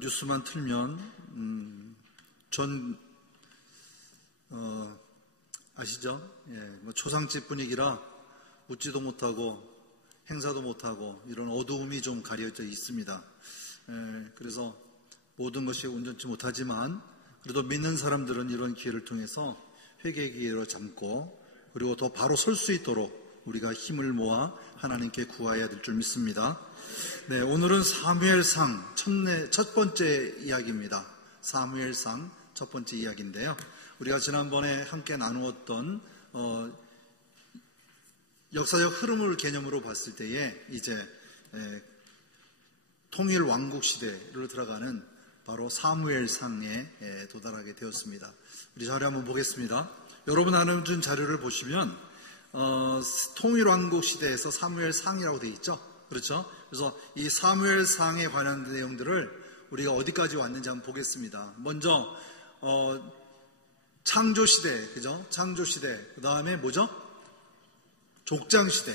뉴스만 틀면 아시죠? 초상집 분위기라 웃지도 못하고 행사도 못하고 이런 어두움이 좀 가려져 있습니다. 그래서 모든 것이 온전치 못하지만 그래도 믿는 사람들은 이런 기회를 통해서 회개의 기회로 삼고 그리고 더 바로 설 수 있도록 우리가 힘을 모아 하나님께 구해야 될 줄 믿습니다. 네, 오늘은 사무엘상 첫 번째 이야기입니다. 사무엘상 첫 번째 이야기인데요. 우리가 지난번에 함께 나누었던 역사적 흐름을 개념으로 봤을 때에 이제 통일 왕국 시대로 들어가는 바로 사무엘상에 도달하게 되었습니다. 우리 자료 한번 보겠습니다. 여러분 나눠준 자료를 보시면 통일 왕국 시대에서 사무엘상이라고 되어 있죠. 그렇죠? 그래서 이 사무엘상에 관한 내용들을 우리가 어디까지 왔는지 한번 보겠습니다. 먼저 창조 시대, 그죠? 창조 시대. 그 다음에 뭐죠? 족장 시대.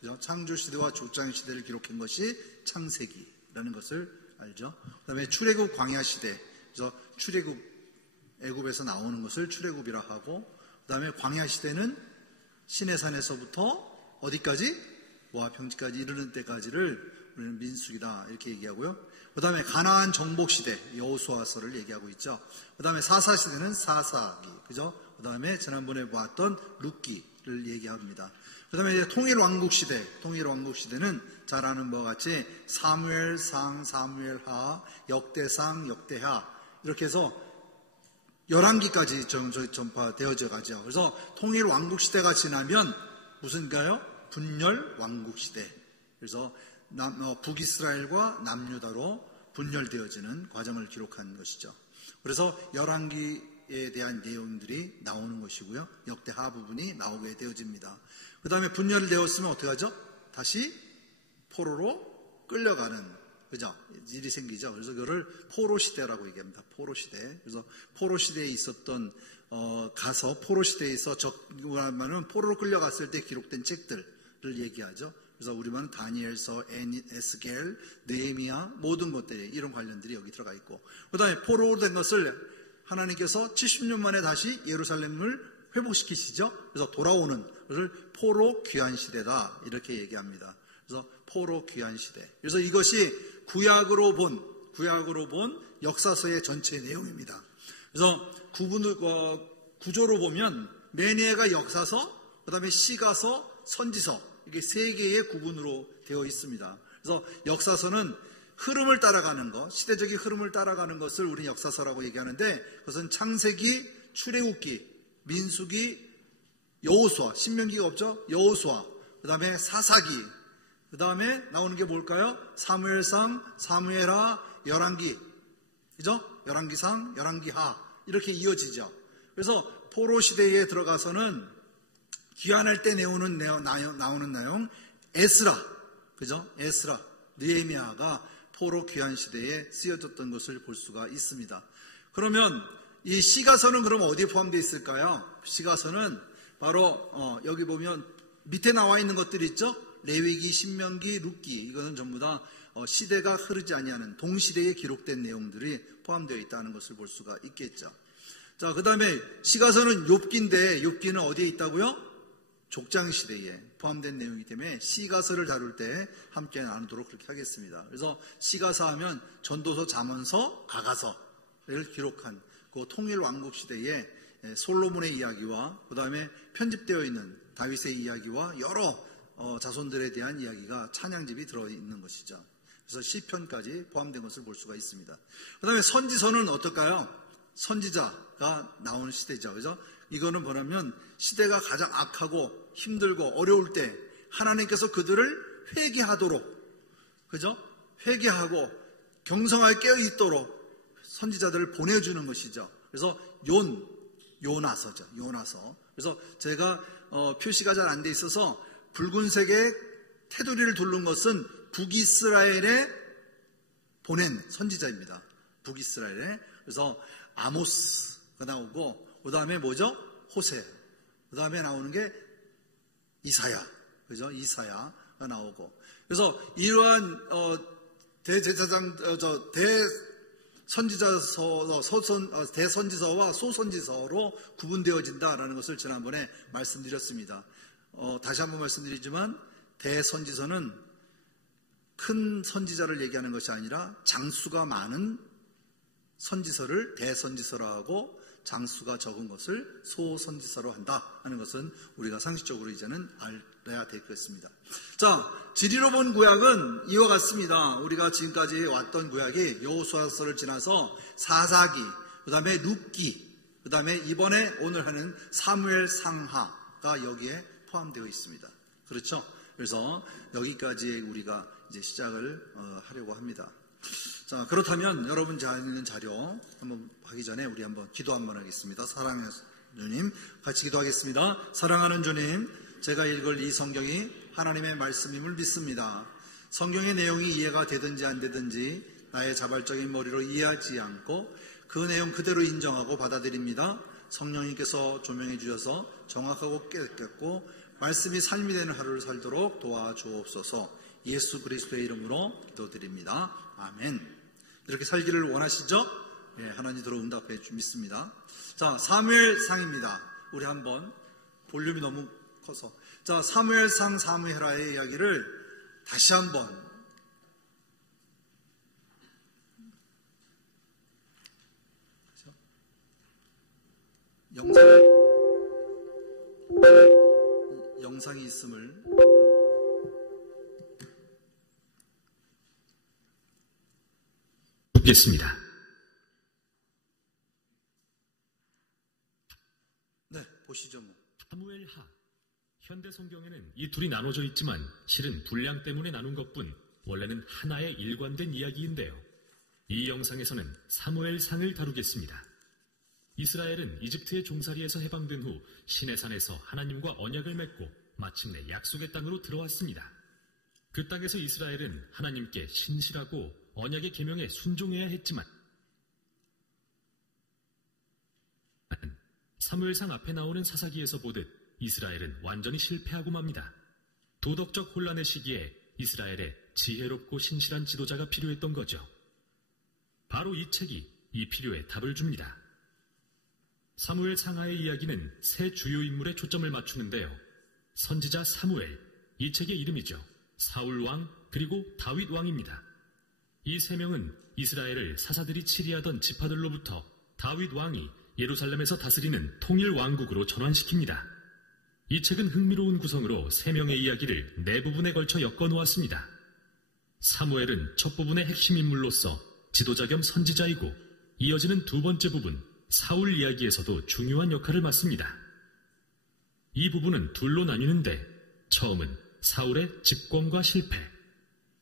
그죠? 창조 시대와 족장 시대를 기록한 것이 창세기라는 것을 알죠. 그 다음에 출애굽 광야 시대. 그래서 출애굽 애굽에서 나오는 것을 출애굽이라 하고, 그 다음에 광야 시대는 시내산에서부터 어디까지? 모압 평지까지 이르는 때까지를 우리는 민수기다 이렇게 얘기하고요. 그 다음에 가나안 정복 시대 여호수아서를 얘기하고 있죠. 그 다음에 사사 시대는 사사기, 그죠? 그 다음에 지난번에 보았던 룻기를 얘기합니다. 그 다음에 이제 통일 왕국 시대는 잘 아는 바와 같이 사무엘상, 사무엘하, 역대상, 역대하 이렇게 해서 11기까지 전파되어져 가죠. 그래서 통일 왕국 시대가 지나면 무슨가요? 분열 왕국 시대. 그래서 북이스라엘과 남유다로 분열되어지는 과정을 기록한 것이죠. 그래서 11기에 대한 내용들이 나오는 것이고요. 역대하 부분이 나오게 되어집니다. 그 다음에 분열되었으면 어떻게 하죠? 다시 포로로 끌려가는, 그죠? 일이 생기죠. 그래서 그거를 포로 시대라고 얘기합니다. 포로 시대. 그래서 포로 시대에 있었던 가서 포로 시대에서 적으면 포로로 끌려갔을 때 기록된 책들을 얘기하죠. 그래서 우리만 다니엘서, 에스겔, 느헤미야 모든 것들이 이런 관련들이 여기 들어가 있고, 그 다음에 포로로 된 것을 하나님께서 70년 만에 다시 예루살렘을 회복시키시죠. 그래서 돌아오는 것을 포로 귀환 시대다 이렇게 얘기합니다. 그래서 포로 귀환 시대. 그래서 이것이 구약으로 본 역사서의 전체 내용입니다. 그래서 구조로 보면 매니에가 역사서, 그 다음에 시가서, 선지서 이게 세 개의 구분으로 되어 있습니다. 그래서 역사서는 흐름을 따라가는 것, 시대적인 흐름을 따라가는 것을 우리는 역사서라고 얘기하는데, 그것은 창세기, 출애굽기, 민수기, 여호수아, 신명기가 없죠? 여호수아, 그 다음에 사사기, 그 다음에 나오는 게 뭘까요? 사무엘상, 사무엘하, 열왕기, 그죠? 열왕기상, 열왕기하 이렇게 이어지죠. 그래서 포로 시대에 들어가서는 귀환할 때 나오는 내용, 에스라, 그죠? 에스라, 느헤미야가 포로 귀환 시대에 쓰여졌던 것을 볼 수가 있습니다. 그러면 이 시가서는 그럼 어디에 포함되어 있을까요? 시가서는 바로 여기 보면 밑에 나와 있는 것들이 있죠? 레위기, 신명기, 룻기, 이거는 전부 다 시대가 흐르지 아니하는 동시대에 기록된 내용들이 포함되어 있다는 것을 볼 수가 있겠죠. 자, 그 다음에 시가서는 욥기인데 욥기는 어디에 있다고요? 족장 시대에 포함된 내용이기 때문에 시가서를 다룰 때 함께 나누도록 그렇게 하겠습니다. 그래서 시가서 하면 전도서, 잠언서, 가가서를 기록한 그 통일 왕국 시대에 솔로몬의 이야기와 그 다음에 편집되어 있는 다윗의 이야기와 여러 자손들에 대한 이야기가 찬양집이 들어있는 것이죠. 그래서 시편까지 포함된 것을 볼 수가 있습니다. 그 다음에 선지서는 어떨까요? 선지자가 나오는 시대죠. 그래서 이거는 뭐냐면 시대가 가장 악하고 힘들고 어려울 때 하나님께서 그들을 회개하도록, 그죠? 회개하고 경성하게 깨어있도록 선지자들을 보내주는 것이죠. 그래서 요나서죠. 요나서. 그래서 제가 표시가 잘 안 돼 있어서 붉은색의 테두리를 두른 것은 북이스라엘에 보낸 선지자입니다. 북이스라엘에. 그래서 아모스가 나오고, 그 다음에 뭐죠? 호세. 그 다음에 나오는 게 이사야. 그죠? 이사야가 나오고. 그래서 이러한 대제사장, 대선지서와 소선지서로 구분되어진다라는 것을 지난번에 말씀드렸습니다. 다시 한번 말씀드리지만 대선지서는 큰 선지자를 얘기하는 것이 아니라 장수가 많은 선지서를 대선지서로 하고 장수가 적은 것을 소선지서로 한다 하는 것은 우리가 상식적으로 이제는 알아야 되겠습니다. 자, 지리로 본 구약은 이와 같습니다. 우리가 지금까지 왔던 구약이 여호수아서를 지나서 사사기, 그 다음에 룻기, 그 다음에 이번에 오늘 하는 사무엘 상하가 여기에 포함되어 있습니다. 그렇죠? 그래서 여기까지 우리가 이제 시작을 하려고 합니다. 자, 그렇다면 여러분 잘 있는 자료 한번 하기 전에 우리 한번 기도 한번 하겠습니다. 사랑하는 주님, 같이 기도하겠습니다. 사랑하는 주님, 제가 읽을 이 성경이 하나님의 말씀임을 믿습니다. 성경의 내용이 이해가 되든지 안 되든지 나의 자발적인 머리로 이해하지 않고 그 내용 그대로 인정하고 받아들입니다. 성령님께서 조명해 주셔서 정확하고 깨끗고 말씀이 삶이 되는 하루를 살도록 도와주옵소서. 예수 그리스도의 이름으로 기도드립니다. 아멘. 이렇게 살기를 원하시죠? 예, 하나님 들어 응답해 믿습니다. 자, 사무엘상입니다. 우리 한번 볼륨이 너무 커서 자, 사무엘상 사무엘하의 이야기를 다시 한번 영상이 있음을 묻겠습니다. 네, 보시죠. 사무엘하. 현대 성경에는 이 둘이 나눠져 있지만 실은 분량 때문에 나눈 것뿐 원래는 하나의 일관된 이야기인데요. 이 영상에서는 사무엘상을 다루겠습니다. 이스라엘은 이집트의 종살이에서 해방된 후 시내산에서 하나님과 언약을 맺고 마침내 약속의 땅으로 들어왔습니다. 그 땅에서 이스라엘은 하나님께 신실하고 언약의 계명에 순종해야 했지만 사무엘상 앞에 나오는 사사기에서 보듯 이스라엘은 완전히 실패하고 맙니다. 도덕적 혼란의 시기에 이스라엘에 지혜롭고 신실한 지도자가 필요했던 거죠. 바로 이 책이 이 필요에 답을 줍니다. 사무엘 상하의 이야기는 세 주요 인물에 초점을 맞추는데요. 선지자 사무엘, 이 책의 이름이죠. 사울 왕, 그리고 다윗 왕입니다. 이 세 명은 이스라엘을 사사들이 치리하던 지파들로부터 다윗 왕이 예루살렘에서 다스리는 통일 왕국으로 전환시킵니다. 이 책은 흥미로운 구성으로 세 명의 이야기를 네 부분에 걸쳐 엮어놓았습니다. 사무엘은 첫 부분의 핵심 인물로서 지도자 겸 선지자이고 이어지는 두 번째 부분, 사울 이야기에서도 중요한 역할을 맡습니다. 이 부분은 둘로 나뉘는데 처음은 사울의 집권과 실패,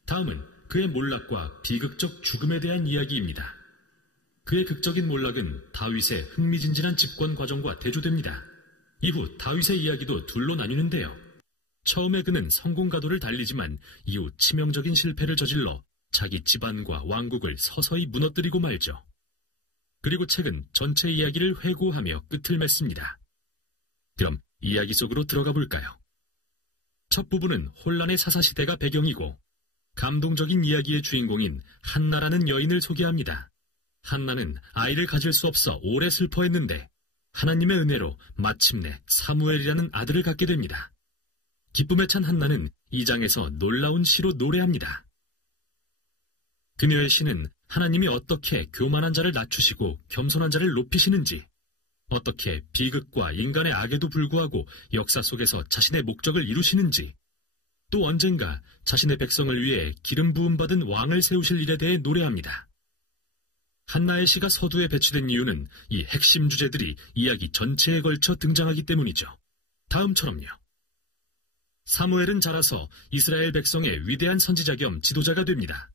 다음은 그의 몰락과 비극적 죽음에 대한 이야기입니다. 그의 극적인 몰락은 다윗의 흥미진진한 집권 과정과 대조됩니다. 이후 다윗의 이야기도 둘로 나뉘는데요. 처음에 그는 성공가도를 달리지만 이후 치명적인 실패를 저질러 자기 집안과 왕국을 서서히 무너뜨리고 말죠. 그리고 책은 전체 이야기를 회고하며 끝을 맺습니다. 그럼 이야기 속으로 들어가 볼까요? 첫 부분은 혼란의 사사시대가 배경이고 감동적인 이야기의 주인공인 한나라는 여인을 소개합니다. 한나는 아이를 가질 수 없어 오래 슬퍼했는데 하나님의 은혜로 마침내 사무엘이라는 아들을 갖게 됩니다. 기쁨에 찬 한나는 이 장에서 놀라운 시로 노래합니다. 그녀의 시는 하나님이 어떻게 교만한 자를 낮추시고 겸손한 자를 높이시는지, 어떻게 비극과 인간의 악에도 불구하고 역사 속에서 자신의 목적을 이루시는지, 또 언젠가 자신의 백성을 위해 기름 부음 받은 왕을 세우실 일에 대해 노래합니다. 한나의 시가 서두에 배치된 이유는 이 핵심 주제들이 이야기 전체에 걸쳐 등장하기 때문이죠. 다음처럼요. 사무엘은 자라서 이스라엘 백성의 위대한 선지자 겸 지도자가 됩니다.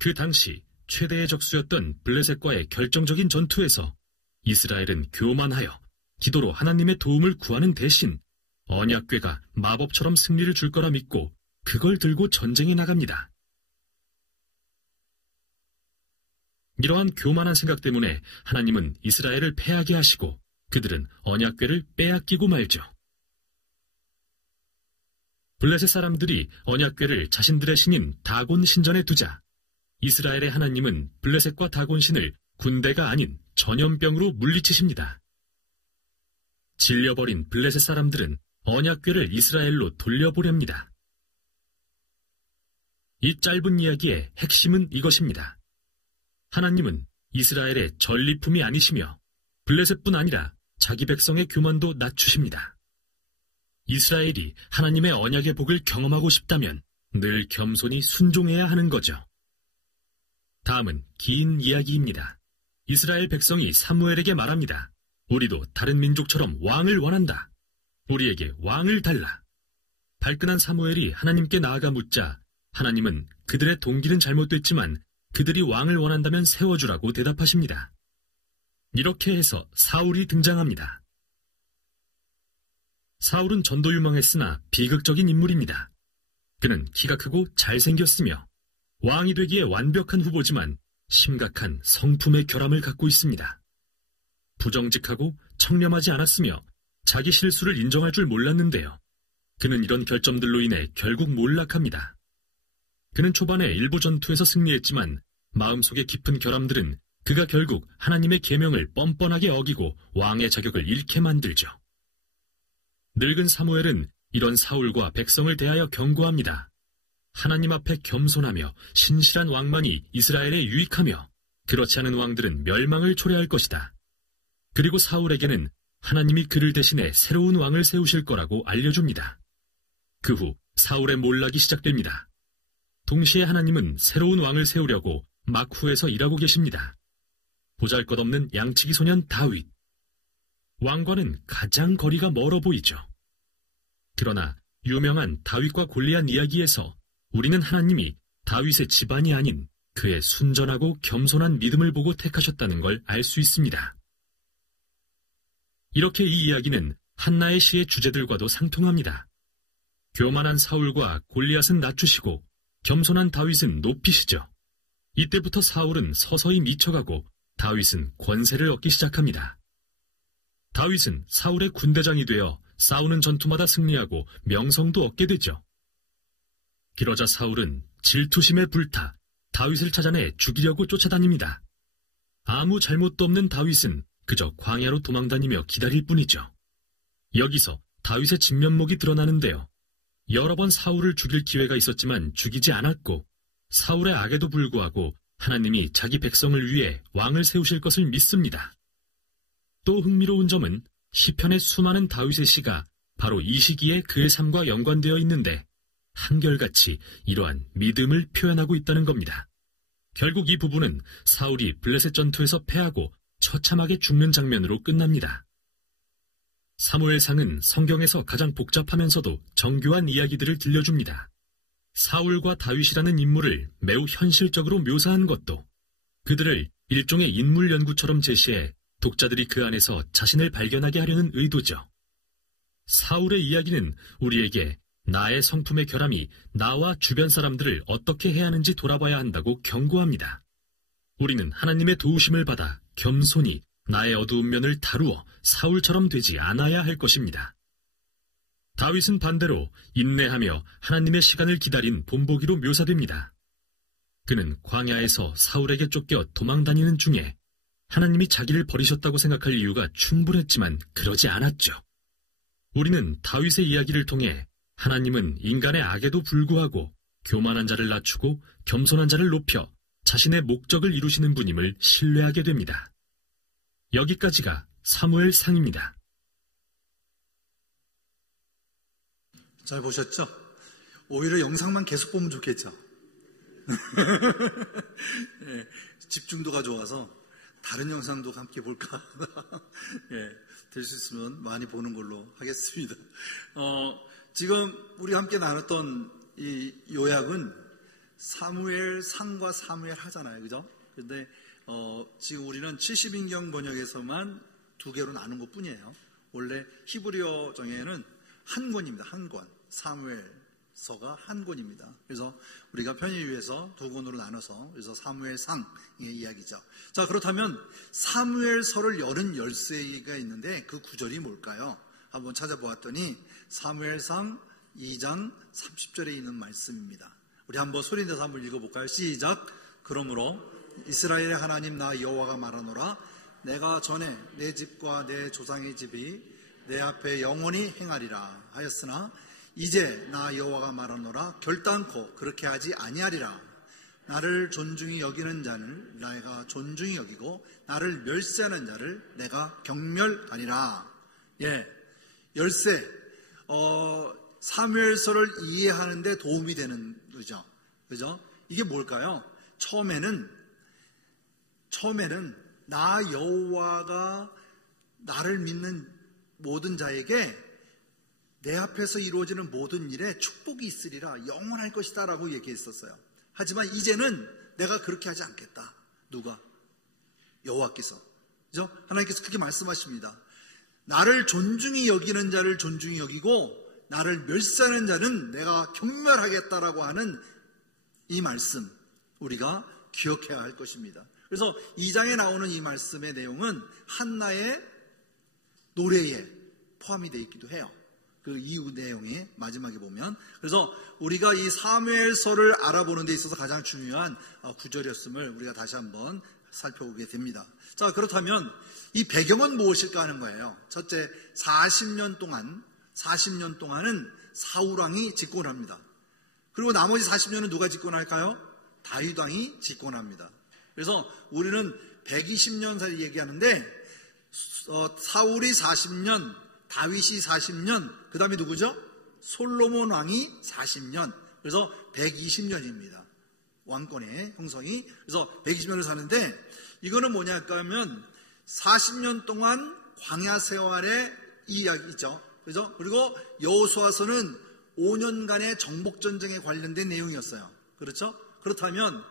그 당시 최대의 적수였던 블레셋과의 결정적인 전투에서 이스라엘은 교만하여 기도로 하나님의 도움을 구하는 대신 언약궤가 마법처럼 승리를 줄 거라 믿고 그걸 들고 전쟁에 나갑니다. 이러한 교만한 생각 때문에 하나님은 이스라엘을 패하게 하시고 그들은 언약궤를 빼앗기고 말죠. 블레셋 사람들이 언약궤를 자신들의 신인 다곤 신전에 두자 이스라엘의 하나님은 블레셋과 다곤신을 군대가 아닌 전염병으로 물리치십니다. 질려버린 블레셋 사람들은 언약궤를 이스라엘로 돌려보냅니다. 이 짧은 이야기의 핵심은 이것입니다. 하나님은 이스라엘의 전리품이 아니시며 블레셋뿐 아니라 자기 백성의 교만도 낮추십니다. 이스라엘이 하나님의 언약의 복을 경험하고 싶다면 늘 겸손히 순종해야 하는 거죠. 다음은 긴 이야기입니다. 이스라엘 백성이 사무엘에게 말합니다. 우리도 다른 민족처럼 왕을 원한다. 우리에게 왕을 달라. 발끈한 사무엘이 하나님께 나아가 묻자 하나님은 그들의 동기는 잘못됐지만 그들이 왕을 원한다면 세워주라고 대답하십니다. 이렇게 해서 사울이 등장합니다. 사울은 전도 유망했으나 비극적인 인물입니다. 그는 키가 크고 잘생겼으며 왕이 되기에 완벽한 후보지만 심각한 성품의 결함을 갖고 있습니다. 부정직하고 청렴하지 않았으며 자기 실수를 인정할 줄 몰랐는데요. 그는 이런 결점들로 인해 결국 몰락합니다. 그는 초반에 일부 전투에서 승리했지만 마음속의 깊은 결함들은 그가 결국 하나님의 계명을 뻔뻔하게 어기고 왕의 자격을 잃게 만들죠. 늙은 사무엘은 이런 사울과 백성을 대하여 경고합니다. 하나님 앞에 겸손하며 신실한 왕만이 이스라엘에 유익하며 그렇지 않은 왕들은 멸망을 초래할 것이다. 그리고 사울에게는 하나님이 그를 대신해 새로운 왕을 세우실 거라고 알려줍니다. 그 후 사울의 몰락이 시작됩니다. 동시에 하나님은 새로운 왕을 세우려고 막후에서 일하고 계십니다. 보잘것없는 양치기 소년 다윗. 왕과는 가장 거리가 멀어 보이죠. 그러나 유명한 다윗과 골리앗 이야기에서 우리는 하나님이 다윗의 집안이 아닌 그의 순전하고 겸손한 믿음을 보고 택하셨다는 걸 알 수 있습니다. 이렇게 이 이야기는 한나의 시의 주제들과도 상통합니다. 교만한 사울과 골리앗은 낮추시고 겸손한 다윗은 높이시죠. 이때부터 사울은 서서히 미쳐가고 다윗은 권세를 얻기 시작합니다. 다윗은 사울의 군대장이 되어 싸우는 전투마다 승리하고 명성도 얻게 되죠. 그러자 사울은 질투심에 불타 다윗을 찾아내 죽이려고 쫓아다닙니다. 아무 잘못도 없는 다윗은 그저 광야로 도망다니며 기다릴 뿐이죠. 여기서 다윗의 진면목이 드러나는데요. 여러 번 사울을 죽일 기회가 있었지만 죽이지 않았고 사울의 악에도 불구하고 하나님이 자기 백성을 위해 왕을 세우실 것을 믿습니다. 또 흥미로운 점은 시편의 수많은 다윗의 시가 바로 이 시기에 그의 삶과 연관되어 있는데 한결같이 이러한 믿음을 표현하고 있다는 겁니다. 결국 이 부분은 사울이 블레셋 전투에서 패하고 처참하게 죽는 장면으로 끝납니다. 사무엘상은 성경에서 가장 복잡하면서도 정교한 이야기들을 들려줍니다. 사울과 다윗이라는 인물을 매우 현실적으로 묘사한 것도 그들을 일종의 인물 연구처럼 제시해 독자들이 그 안에서 자신을 발견하게 하려는 의도죠. 사울의 이야기는 우리에게 나의 성품의 결함이 나와 주변 사람들을 어떻게 해야 하는지 돌아봐야 한다고 경고합니다. 우리는 하나님의 도우심을 받아 겸손히 나의 어두운 면을 다루어 사울처럼 되지 않아야 할 것입니다. 다윗은 반대로 인내하며 하나님의 시간을 기다린 본보기로 묘사됩니다. 그는 광야에서 사울에게 쫓겨 도망다니는 중에 하나님이 자기를 버리셨다고 생각할 이유가 충분했지만 그러지 않았죠. 우리는 다윗의 이야기를 통해 하나님은 인간의 악에도 불구하고 교만한 자를 낮추고 겸손한 자를 높여 자신의 목적을 이루시는 분임을 신뢰하게 됩니다. 여기까지가 사무엘상입니다. 잘 보셨죠? 오히려 영상만 계속 보면 좋겠죠? 네, 집중도가 좋아서 다른 영상도 함께 볼까? 네, 될 수 있으면 많이 보는 걸로 하겠습니다. 지금 우리 함께 나눴던 이 요약은 사무엘상과 사무엘 하잖아요. 그죠? 근데 지금 우리는 70인경 번역에서만 두 개로 나눈 것 뿐이에요. 원래 히브리어 정에는 한 권입니다. 한 권. 사무엘서가 한 권입니다. 그래서 우리가 편의를 위해서 두 권으로 나눠서 그래서 사무엘상의 이야기죠. 자, 그렇다면 사무엘서를 여는 열쇠가 있는데 그 구절이 뭘까요? 한번 찾아보았더니 사무엘상 2장 30절에 있는 말씀입니다. 우리 한번 소리내서 한번 읽어볼까요? 시작! 그러므로 이스라엘의 하나님 나 여호와가 말하노라. 내가 전에 내 집과 내 조상의 집이 내 앞에 영원히 행하리라 하였으나 이제 나 여호와가 말하노라. 결단코 그렇게 하지 아니하리라. 나를 존중히 여기는 자를 내가 존중히 여기고 나를 멸시하는 자를 내가 경멸하리라. 열세, 사무엘서를 이해하는 데 도움이 되는 거죠. 그죠? 이게 뭘까요? 처음에는 나 여호와가 나를 믿는 모든 자에게 내 앞에서 이루어지는 모든 일에 축복이 있으리라, 영원할 것이다 라고 얘기했었어요. 하지만 이제는 내가 그렇게 하지 않겠다. 누가? 여호와께서. 그죠? 하나님께서 그렇게 말씀하십니다. 나를 존중히 여기는 자를 존중히 여기고 나를 멸시하는 자는 내가 경멸하겠다라고 하는 이 말씀 우리가 기억해야 할 것입니다. 그래서 2장에 나오는 이 말씀의 내용은 한나의 노래에 포함이 되어 있기도 해요. 그 이후 내용이 마지막에 보면. 그래서 우리가 이 사무엘서를 알아보는 데 있어서 가장 중요한 구절이었음을 우리가 다시 한번 살펴보게 됩니다. 자, 그렇다면 이 배경은 무엇일까 하는 거예요. 첫째, 40년 동안은 사울왕이 집권합니다. 그리고 나머지 40년은 누가 집권할까요? 다윗왕이 집권합니다. 그래서 우리는 120년 사이 얘기하는데 사울이 40년, 다윗이 40년, 그 다음에 누구죠? 솔로몬 왕이 40년. 그래서 120년입니다. 왕권의 형성이. 그래서 120년을 사는데 이거는 뭐냐 하면 40년 동안 광야 세월의 이야기죠. 그죠? 그리고 여호수아서는 5년간의 정복전쟁에 관련된 내용이었어요. 그렇죠? 그렇다면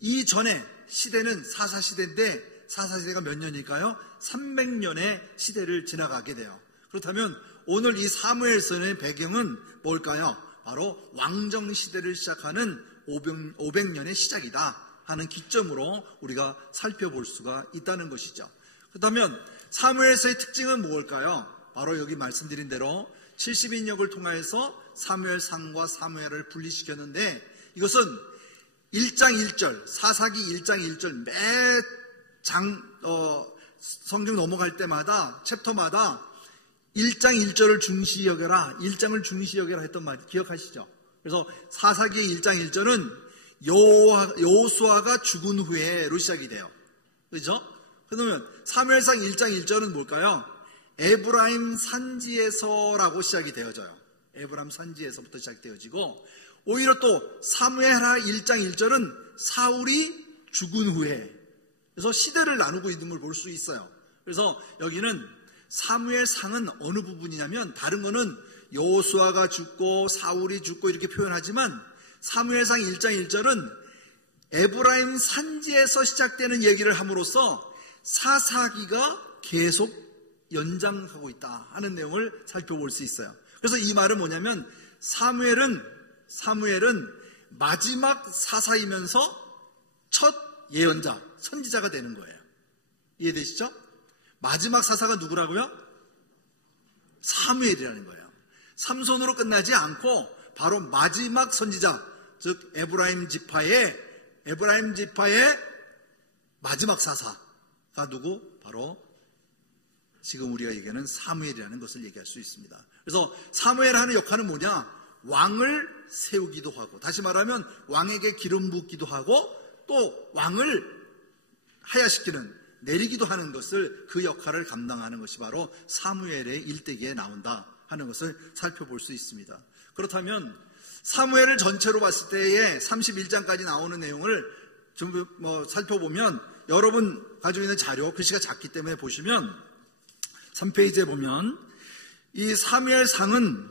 이전에 시대는 사사시대인데 사사시대가 몇 년일까요? 300년의 시대를 지나가게 돼요. 그렇다면 오늘 이 사무엘서의 배경은 뭘까요? 바로 왕정시대를 시작하는 500년의 시작이다 하는 기점으로 우리가 살펴볼 수가 있다는 것이죠. 그렇다면 사무엘서의 특징은 무엇일까요? 바로 여기 말씀드린 대로 70인역을 통해서 사무엘상과 사무엘을 분리시켰는데 이것은 1장 1절, 사사기 1장 1절 성경 넘어갈 때마다 챕터마다 1장 1절을 중시 여겨라, 1장을 중시 여겨라 했던 말 기억하시죠? 그래서 사사기의 1장 1절은 여호수아가 죽은 후에로 시작이 돼요. 그렇죠? 그러면 사무엘상 1장 1절은 뭘까요? 에브라임 산지에서라고 시작이 되어져요. 에브라임 산지에서부터 시작되어지고 오히려 또 사무엘하 1장 1절은 사울이 죽은 후에, 그래서 시대를 나누고 있는 걸 볼 수 있어요. 그래서 여기는 사무엘상은 어느 부분이냐면 다른 거는 여호수아가 죽고 사울이 죽고 이렇게 표현하지만 사무엘상 1장 1절은 에브라임 산지에서 시작되는 얘기를 함으로써 사사기가 계속 연장하고 있다 하는 내용을 살펴볼 수 있어요. 그래서 이 말은 뭐냐면 사무엘은 마지막 사사이면서 첫 예언자, 선지자가 되는 거예요. 이해되시죠? 마지막 사사가 누구라고요? 사무엘이라는 거예요. 삼손으로 끝나지 않고 바로 마지막 선지자, 즉 에브라임 지파의 마지막 사사가 누구? 바로 지금 우리가 얘기하는 사무엘이라는 것을 얘기할 수 있습니다. 그래서 사무엘 하는 역할은 뭐냐? 왕을 세우기도 하고, 다시 말하면 왕에게 기름 붓기도 하고, 또 왕을 하야시키는, 내리기도 하는 것을, 그 역할을 감당하는 것이 바로 사무엘의 일대기에 나온다 하는 것을 살펴볼 수 있습니다. 그렇다면 사무엘을 전체로 봤을 때에 31장까지 나오는 내용을 좀 살펴보면, 여러분 가지고 있는 자료, 글씨가 작기 때문에 보시면 3페이지에 보면 이 사무엘상은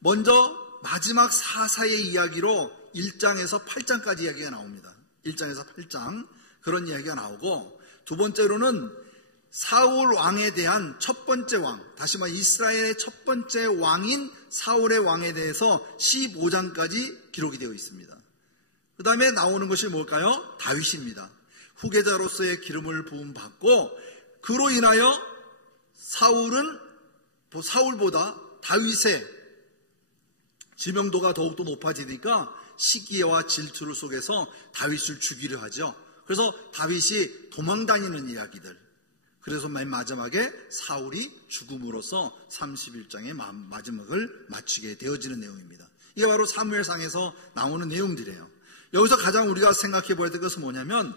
먼저 마지막 사사의 이야기로 1장에서 8장까지 이야기가 나옵니다. 1장에서 8장 그런 이야기가 나오고, 두 번째로는 사울 왕에 대한 첫 번째 왕, 다시 말해 이스라엘의 첫 번째 왕인 사울의 왕에 대해서 15장까지 기록이 되어 있습니다. 그 다음에 나오는 것이 뭘까요? 다윗입니다. 후계자로서의 기름을 부음받고, 그로 인하여 사울보다 다윗의 지명도가 더욱더 높아지니까 시기와 질투를 속에서 다윗을 죽이려 하죠. 그래서 다윗이 도망다니는 이야기들. 그래서 맨 마지막에 사울이 죽음으로써 31장의 마지막을 마치게 되어지는 내용입니다. 이게 바로 사무엘상에서 나오는 내용들이에요. 여기서 가장 우리가 생각해 봐야 될 것은 뭐냐면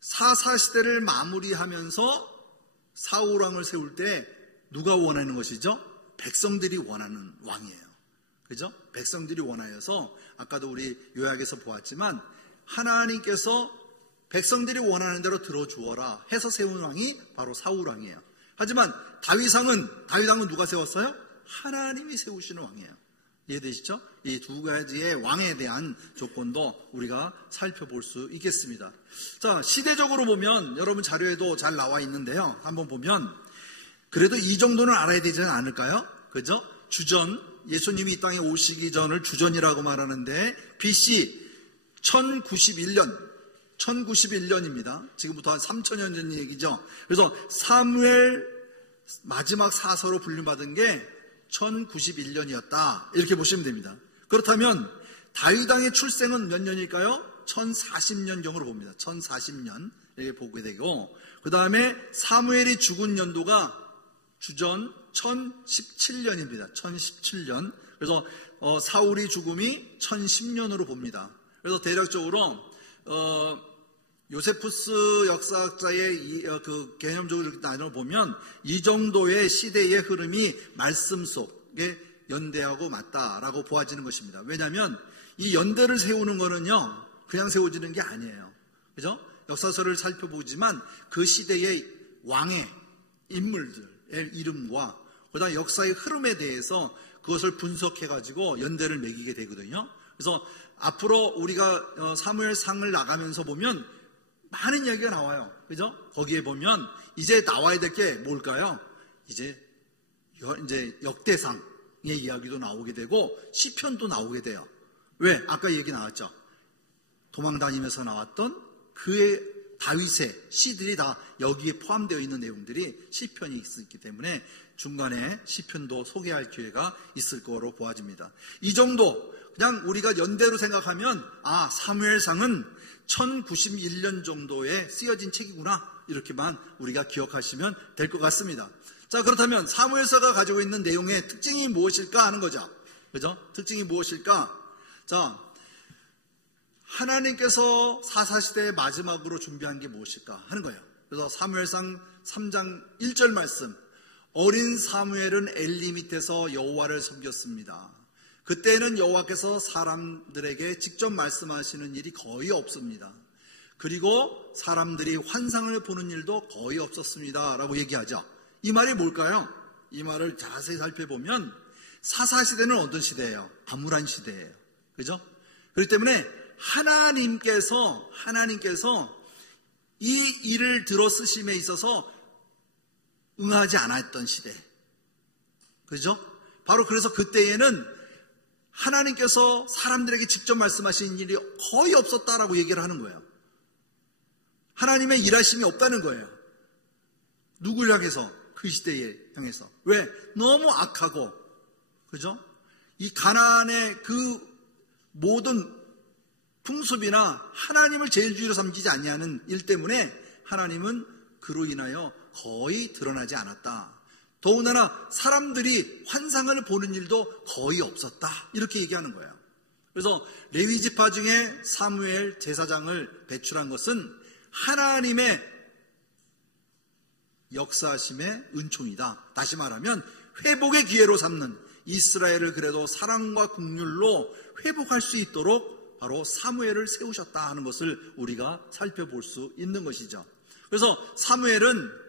사사시대를 마무리하면서 사울왕을 세울 때 누가 원하는 것이죠? 백성들이 원하는 왕이에요. 그죠? 백성들이 원하여서 아까도 우리 요약에서 보았지만 하나님께서 백성들이 원하는 대로 들어주어라 해서 세운 왕이 바로 사울왕이에요. 하지만 다윗왕은 누가 세웠어요? 하나님이 세우시는 왕이에요. 이해되시죠? 이 두 가지의 왕에 대한 조건도 우리가 살펴볼 수 있겠습니다. 자, 시대적으로 보면 여러분 자료에도 잘 나와 있는데요. 한번 보면 그래도 이 정도는 알아야 되지 않을까요? 그죠? 주전, 예수님이 이 땅에 오시기 전을 주전이라고 말하는데 BC 1091년입니다. 지금부터 한 3000년 전 얘기죠. 그래서 사무엘 마지막 사서로 분류받은 게 1091년이었다. 이렇게 보시면 됩니다. 그렇다면 다윗 왕의 출생은 몇 년일까요? 1040년경으로 봅니다. 1040년 이렇게 보게 되고, 그 다음에 사무엘이 죽은 연도가 주전 1017년입니다. 1017년. 그래서 사울이 죽음이 1010년으로 봅니다. 그래서 대략적으로 요세푸스 역사학자의 그 개념적으로 이렇게 나눠보면 이 정도의 시대의 흐름이 말씀 속에 연대하고 맞다라고 보아지는 것입니다. 왜냐하면 이 연대를 세우는 거는요, 그냥 세워지는 게 아니에요. 그죠? 역사서를 살펴보지만 그 시대의 왕의 인물들의 이름과 그다음 역사의 흐름에 대해서 그것을 분석해가지고 연대를 매기게 되거든요. 그래서 앞으로 우리가 사무엘상을 나가면서 보면 많은 이야기가 나와요. 그죠? 거기에 보면 이제 나와야 될 게 뭘까요? 이제 역대상의 이야기도 나오게 되고 시편도 나오게 돼요. 왜? 아까 얘기 나왔죠. 도망다니면서 나왔던 그의 다윗의 시들이 다 여기에 포함되어 있는 내용들이 시편이 있기 때문에 중간에 시편도 소개할 기회가 있을 거로 보아집니다. 이 정도 그냥 우리가 연대로 생각하면 사무엘상은 1091년 정도에 쓰여진 책이구나 이렇게만 우리가 기억하시면 될 것 같습니다. 자, 그렇다면 사무엘서가 가지고 있는 내용의 특징이 무엇일까 하는 거죠. 그죠? 특징이 무엇일까? 자, 하나님께서 사사시대의 마지막으로 준비한 게 무엇일까 하는 거예요. 그래서 사무엘상 3장 1절 말씀, 어린 사무엘은 엘리 밑에서 여호와를 섬겼습니다. 그때는 여호와께서 사람들에게 직접 말씀하시는 일이 거의 없습니다. 그리고 사람들이 환상을 보는 일도 거의 없었습니다 라고 얘기하죠. 이 말이 뭘까요? 이 말을 자세히 살펴보면 사사시대는 어떤 시대예요? 암울한 시대예요. 그죠? 그렇기 때문에 하나님께서 이 일을 들어 쓰심에 있어서 응하지 않았던 시대. 그죠? 바로 그래서 그때에는 하나님께서 사람들에게 직접 말씀하신 일이 거의 없었다라고 얘기를 하는 거예요. 하나님의 일하심이 없다는 거예요. 누굴 향해서? 그 시대에 향해서. 왜? 너무 악하고, 그죠? 이 가나안의 그 모든 풍습이나 하나님을 제일주의로 삼기지 아니하는 일 때문에 하나님은 그로 인하여 거의 드러나지 않았다. 더군다나 사람들이 환상을 보는 일도 거의 없었다. 이렇게 얘기하는 거예요. 그래서 레위지파 중에 사무엘 제사장을 배출한 것은 하나님의 역사하심의 은총이다. 다시 말하면 회복의 기회로 삼는, 이스라엘을 그래도 사랑과 긍휼로 회복할 수 있도록 바로 사무엘을 세우셨다 하는 것을 우리가 살펴볼 수 있는 것이죠. 그래서 사무엘은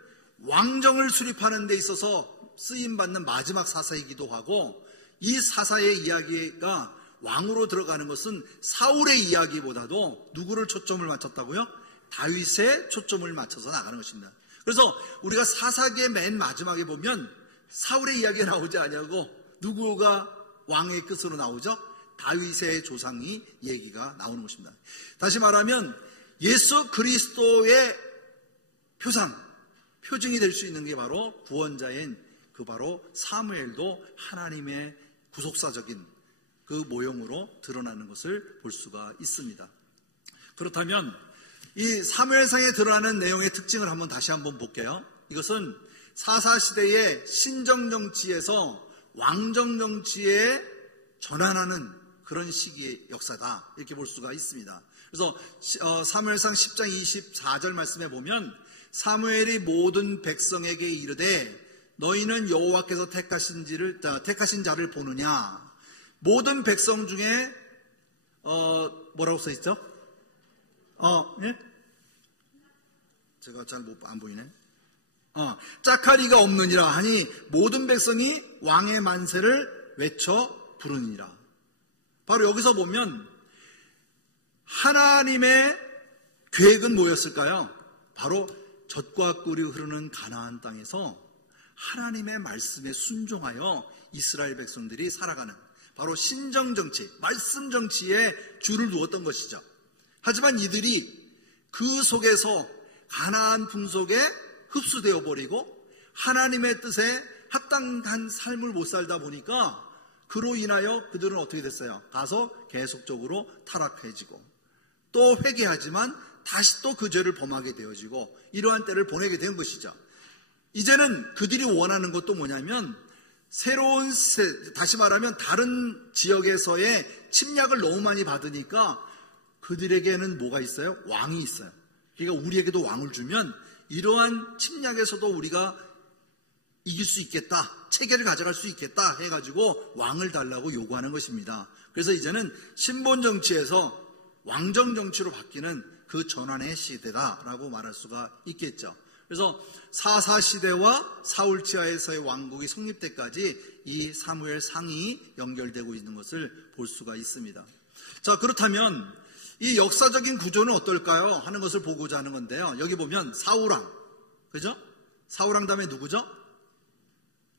왕정을 수립하는 데 있어서 쓰임받는 마지막 사사이기도 하고, 이 사사의 이야기가 왕으로 들어가는 것은 사울의 이야기보다도 누구를 초점을 맞췄다고요? 다윗에 초점을 맞춰서 나가는 것입니다. 그래서 우리가 사사기의 맨 마지막에 보면 사울의 이야기가 나오지 않냐고, 누구가 왕의 끝으로 나오죠? 다윗의 조상이 얘기가 나오는 것입니다. 다시 말하면 예수 그리스도의 표징이 될 수 있는 게 바로 구원자인 그 바로 사무엘도 하나님의 구속사적인 그 모형으로 드러나는 것을 볼 수가 있습니다. 그렇다면 이 사무엘상에 드러나는 내용의 특징을 다시 한번 볼게요. 이것은 사사시대의 신정정치에서 왕정정치에 전환하는 그런 시기의 역사다, 이렇게 볼 수가 있습니다. 그래서 사무엘상 10장 24절 말씀에 보면 사무엘이 모든 백성에게 이르되 너희는 여호와께서 택하신 자를 보느냐. 모든 백성 중에 뭐라고 써있죠? 예? 제가 잘 안 보이네. 짝하리가 없느니라 하니 모든 백성이 왕의 만세를 외쳐 부르니라. 바로 여기서 보면 하나님의 계획은 뭐였을까요? 바로 젖과 꿀이 흐르는 가나안 땅에서 하나님의 말씀에 순종하여 이스라엘 백성들이 살아가는 바로 신정정치, 말씀 정치에 줄을 두었던 것이죠. 하지만 이들이 그 속에서 가나안 풍속에 흡수되어 버리고 하나님의 뜻에 합당한 삶을 못 살다 보니까 그로 인하여 그들은 어떻게 됐어요? 가서 계속적으로 타락해지고 또 회개하지만 다시 또 그 죄를 범하게 되어지고 이러한 때를 보내게 된 것이죠. 이제는 그들이 원하는 것도 뭐냐면 새로운 다시 말하면 다른 지역에서의 침략을 너무 많이 받으니까 그들에게는 뭐가 있어요? 왕이 있어요. 그러니까 우리에게도 왕을 주면 이러한 침략에서도 우리가 이길 수 있겠다, 체계를 가져갈 수 있겠다 해가지고 왕을 달라고 요구하는 것입니다. 그래서 이제는 신본 정치에서 왕정 정치로 바뀌는 그 전환의 시대다라고 말할 수가 있겠죠. 그래서 사사시대와 사울치하에서의 왕국이 성립 때까지 이 사무엘 상이 연결되고 있는 것을 볼 수가 있습니다. 자, 그렇다면 이 역사적인 구조는 어떨까요? 하는 것을 보고자 하는 건데요. 여기 보면 사울왕, 그죠? 사울왕 다음에 누구죠?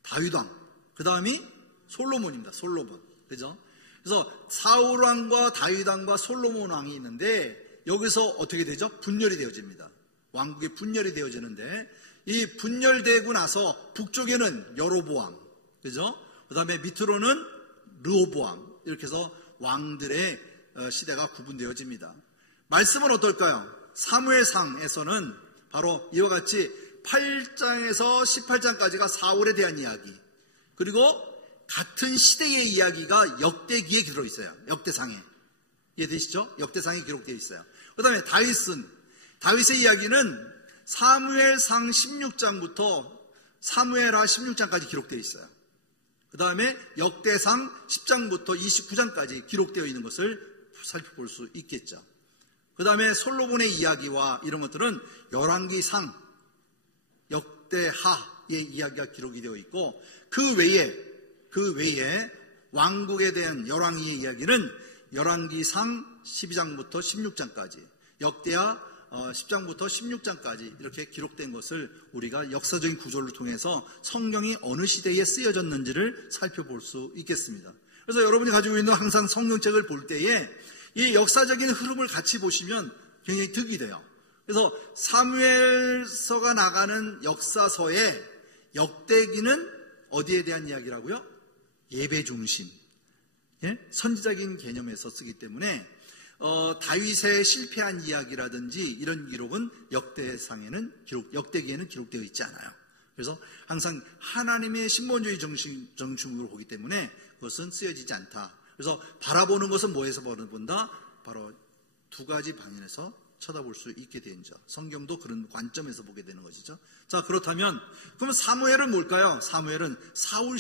다윗왕. 그 다음이 솔로몬입니다. 솔로몬, 그죠? 그래서 사울왕과 다윗왕과 솔로몬 왕이 있는데 여기서 어떻게 되죠? 분열이 되어집니다. 왕국이 분열이 되어지는데 이 분열되고 나서 북쪽에는 여로보암, 그죠? 그 다음에 밑으로는 르호보암, 이렇게 해서 왕들의 시대가 구분되어집니다. 말씀은 어떨까요? 사무엘상에서는 바로 이와 같이 8장에서 18장까지가 사울에 대한 이야기, 그리고 같은 시대의 이야기가 역대기에 들어있어요. 역대상에. 이해되시죠? 역대상에 기록되어 있어요. 그 다음에 다윗의 이야기는 사무엘상 16장부터 사무엘하 16장까지 기록되어 있어요. 그 다음에 역대상 10장부터 29장까지 기록되어 있는 것을 살펴볼 수 있겠죠. 그 다음에 솔로몬의 이야기와 이런 것들은 열왕기상, 역대하의 이야기가 기록이 되어 있고 그 외에 왕국에 대한 열왕의 이야기는 열왕기상 12장부터 16장까지, 역대하 10장부터 16장까지 이렇게 기록된 것을 우리가 역사적인 구조를 통해서 성경이 어느 시대에 쓰여졌는지를 살펴볼 수 있겠습니다. 그래서 여러분이 가지고 있는 항상 성경책을 볼 때에 이 역사적인 흐름을 같이 보시면 굉장히 득이 돼요. 그래서 사무엘서가 나가는 역사서에 역대기는 어디에 대한 이야기라고요? 예배 중심, 선지적인 개념에서 쓰기 때문에 다윗의 실패한 이야기라든지 이런 기록은 역대기에는 기록되어 있지 않아요. 그래서 항상 하나님의 신본주의 정신으로 보기 때문에 그것은 쓰여지지 않다. 그래서 바라보는 것은 뭐에서 본다? 바로 두 가지 방면에서 쳐다볼 수 있게 되죠. 성경도 그런 관점에서 보게 되는 것이죠. 자, 그렇다면 그럼 사무엘은 뭘까요? 사무엘은 사울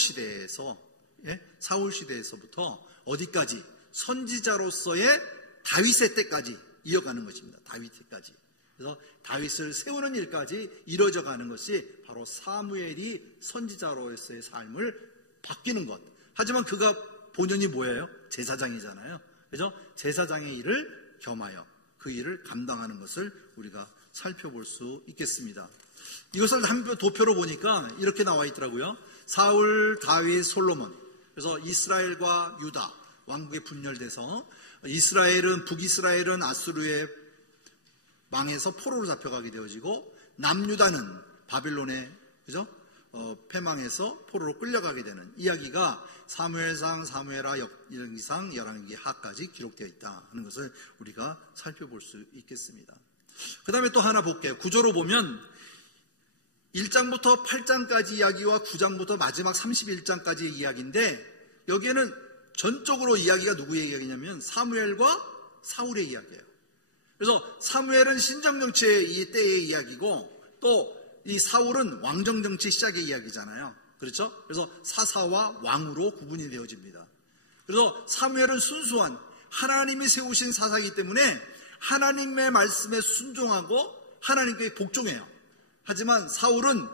시대에서부터 어디까지? 선지자로서의 다윗의 때까지 이어가는 것입니다. 다윗 때까지. 그래서 다윗을 세우는 일까지 이루어져 가는 것이 바로 사무엘이 선지자로서의 삶을 바뀌는 것. 하지만 그가 본연이 뭐예요? 제사장이잖아요. 그래서 제사장의 일을 겸하여 그 일을 감당하는 것을 우리가 살펴볼 수 있겠습니다. 이것을 한 도표로 보니까 이렇게 나와 있더라고요. 사울, 다윗, 솔로몬. 그래서 이스라엘과 유다 왕국에 분열돼서 북이스라엘은 아수르의 망해서 포로로 잡혀가게 되어지고 남유다는 바빌론의, 그죠? 패망해서 포로로 끌려가게 되는 이야기가 사무엘상, 사무엘하, 열왕기상, 열왕기하까지 기록되어 있다 하는 것을 우리가 살펴볼 수 있겠습니다. 그 다음에 또 하나 볼게요. 구조로 보면 1장부터 8장까지 이야기와 9장부터 마지막 31장까지의 이야기인데, 여기에는 전적으로 이야기가 누구의 이야기냐면 사무엘과 사울의 이야기예요. 그래서 사무엘은 신정정치의 이 때의 이야기고, 또 이 사울은 왕정정치 시작의 이야기잖아요. 그렇죠? 그래서 사사와 왕으로 구분이 되어집니다. 그래서 사무엘은 순수한 하나님이 세우신 사사이기 때문에 하나님의 말씀에 순종하고 하나님께 복종해요. 하지만 사울은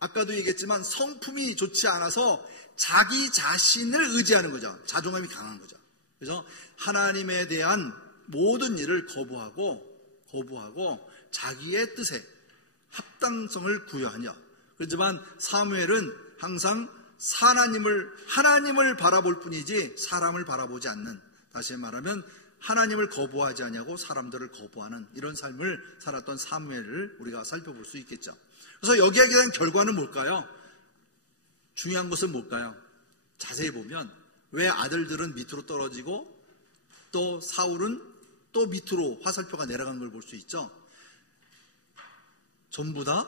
아까도 얘기했지만 성품이 좋지 않아서 자기 자신을 의지하는 거죠. 자존감이 강한 거죠. 그래서 하나님에 대한 모든 일을 거부하고 자기의 뜻에 합당성을 부여하냐. 그렇지만 사무엘은 항상 하나님을 바라볼 뿐이지 사람을 바라보지 않는, 다시 말하면 하나님을 거부하지 않냐고 사람들을 거부하는 이런 삶을 살았던 사무엘을 우리가 살펴볼 수 있겠죠. 그래서 여기에 대한 결과는 뭘까요? 중요한 것은 뭘까요? 자세히 보면 왜 아들들은 밑으로 떨어지고 또 사울은 또 밑으로 화살표가 내려간 걸 볼 수 있죠. 전부 다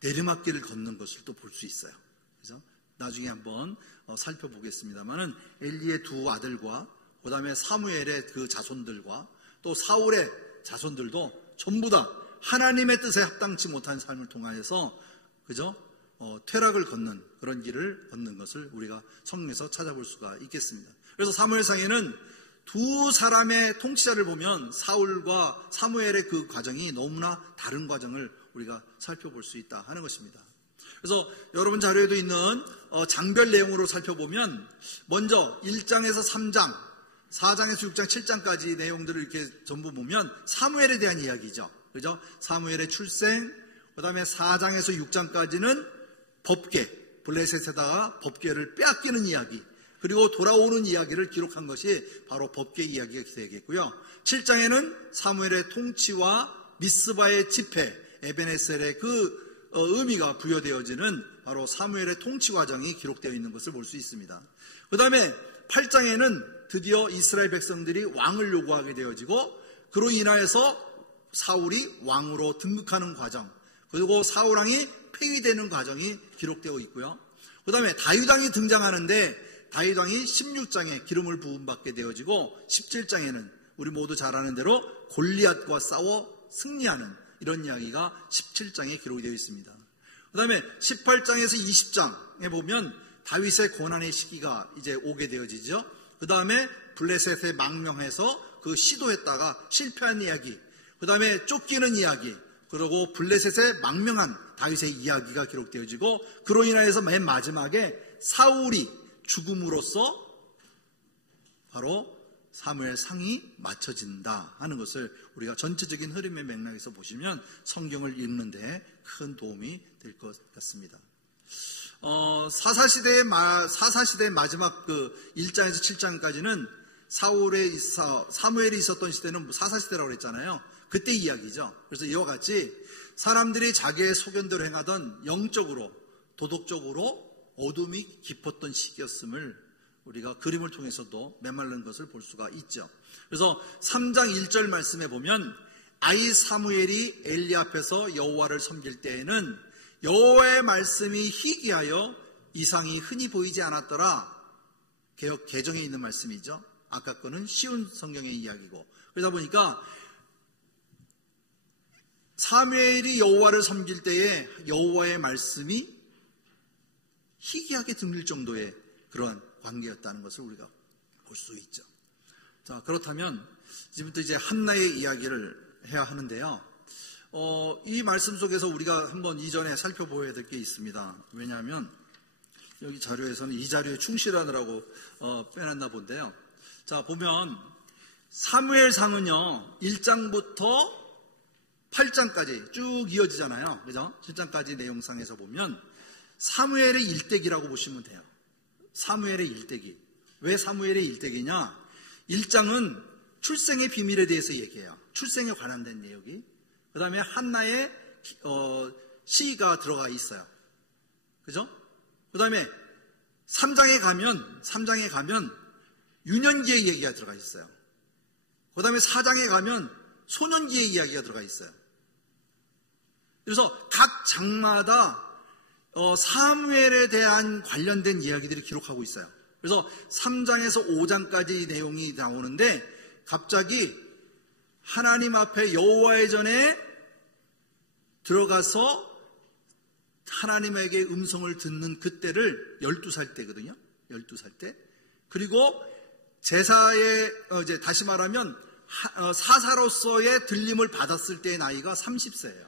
내리막길을 걷는 것을 또 볼 수 있어요. 그래서 나중에 한번 살펴보겠습니다만은 엘리의 두 아들과 그 다음에 사무엘의 그 자손들과 또 사울의 자손들도 전부 다 하나님의 뜻에 합당치 못한 삶을 통하여서 그저 퇴락을 걷는 그런 길을 걷는 것을 우리가 성경에서 찾아볼 수가 있겠습니다. 그래서 사무엘상에는 두 사람의 통치자를 보면 사울과 사무엘의 그 과정이 너무나 다른 과정을 우리가 살펴볼 수 있다 하는 것입니다. 그래서 여러분 자료에도 있는 장별 내용으로 살펴보면 먼저 1장에서 3장, 4장에서 6장, 7장까지 내용들을 이렇게 전부 보면 사무엘에 대한 이야기죠. 그죠? 사무엘의 출생, 그 다음에 4장에서 6장까지는 법궤, 블레셋에다가 법궤를 빼앗기는 이야기, 그리고 돌아오는 이야기를 기록한 것이 바로 법궤 이야기가 되겠고요. 7장에는 사무엘의 통치와 미스바의 집회, 에벤에셀의 그 의미가 부여되어지는 바로 사무엘의 통치 과정이 기록되어 있는 것을 볼 수 있습니다. 그 다음에 8장에는 드디어 이스라엘 백성들이 왕을 요구하게 되어지고, 그로 인하여서 사울이 왕으로 등극하는 과정, 그리고 사울왕이 폐위되는 과정이 기록되어 있고요. 그 다음에 다윗왕이 등장하는데 다윗왕이 16장에 기름을 부음받게 되어지고 17장에는 우리 모두 잘 아는 대로 골리앗과 싸워 승리하는 이런 이야기가 17장에 기록이 되어 있습니다. 그 다음에 18장에서 20장에 보면 다윗의 고난의 시기가 이제 오게 되어지죠. 그 다음에 블레셋에 망명해서 그 시도했다가 실패한 이야기, 그 다음에 쫓기는 이야기, 그리고 블레셋에 망명한 다윗의 이야기가 기록되어지고, 그로 인하여서 맨 마지막에 사울이 죽음으로써 바로 사무엘상이 맞춰진다 하는 것을 우리가 전체적인 흐름의 맥락에서 보시면 성경을 읽는 데 큰 도움이 될 것 같습니다. 사사시대의 마지막 그 1장에서 7장까지는 사무엘이 있었던 시대는 사사시대라고 그랬잖아요. 그때 이야기죠. 그래서 이와 같이 사람들이 자기의 소견대로 행하던 영적으로, 도덕적으로 어둠이 깊었던 시기였음을 우리가 그림을 통해서도 메말른 것을 볼 수가 있죠. 그래서 3장 1절 말씀에 보면 아이 사무엘이 엘리 앞에서 여호와를 섬길 때에는 여호와의 말씀이 희귀하여 이상이 흔히 보이지 않았더라. 개역 개정에 있는 말씀이죠. 아까 거는 쉬운 성경의 이야기고, 그러다 보니까 사무엘이 여호와를 섬길 때에 여호와의 말씀이 희귀하게 들릴 정도의 그러한 관계였다는 것을 우리가 볼 수 있죠. 자, 그렇다면 지금부터 이제 한나의 이야기를 해야 하는데요. 이 말씀 속에서 우리가 한번 이전에 살펴보아야 될 게 있습니다. 왜냐하면 여기 자료에서는 이 자료에 충실하느라고 빼놨나 본데요. 자, 보면 사무엘상은요 1장부터 8장까지 쭉 이어지잖아요. 그죠? 7장까지 내용상에서 보면 사무엘의 일대기라고 보시면 돼요. 사무엘의 일대기. 왜 사무엘의 일대기냐? 1장은 출생의 비밀에 대해서 얘기해요. 출생에 관련된 내용이. 그 다음에 한나의 시가 들어가 있어요. 그죠? 그 다음에 3장에 가면 유년기의 얘기가 들어가 있어요. 그 다음에 4장에 가면 소년기의 이야기가 들어가 있어요. 그래서 각 장마다 사무엘에 대한 관련된 이야기들이 기록하고 있어요. 그래서 3장에서 5장까지 내용이 나오는데 갑자기 하나님 앞에 여호와의 전에 들어가서 하나님에게 음성을 듣는 그때를 12살 때거든요. 12살 때. 그리고 제사에 이제 다시 말하면 사사로서의 들림을 받았을 때의 나이가 30세예요.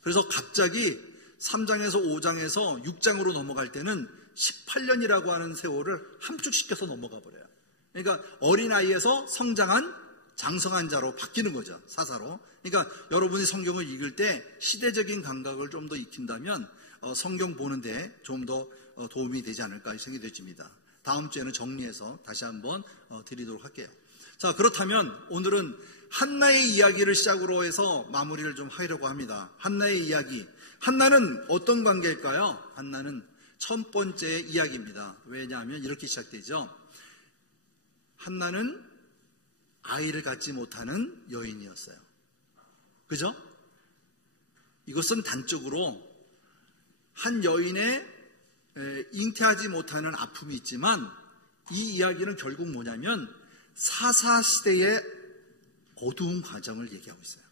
그래서 갑자기 3장에서 5장에서 6장으로 넘어갈 때는 18년이라고 하는 세월을 함축시켜서 넘어가 버려요. 그러니까 어린아이에서 성장한 장성한 자로 바뀌는 거죠. 사사로. 그러니까 여러분이 성경을 읽을 때 시대적인 감각을 좀 더 익힌다면 성경 보는데 좀 더 도움이 되지 않을까 생각이 되집니다. 다음 주에는 정리해서 다시 한번 드리도록 할게요. 자, 그렇다면 오늘은 한나의 이야기를 시작으로 해서 마무리를 좀 하려고 합니다. 한나의 이야기. 한나는 어떤 관계일까요? 한나는 첫 번째 이야기입니다. 왜냐하면 이렇게 시작되죠. 한나는 아이를 갖지 못하는 여인이었어요. 그죠? 이것은 단적으로 한 여인의 잉태하지 못하는 아픔이 있지만 이 이야기는 결국 뭐냐면 사사시대의 어두운 과정을 얘기하고 있어요.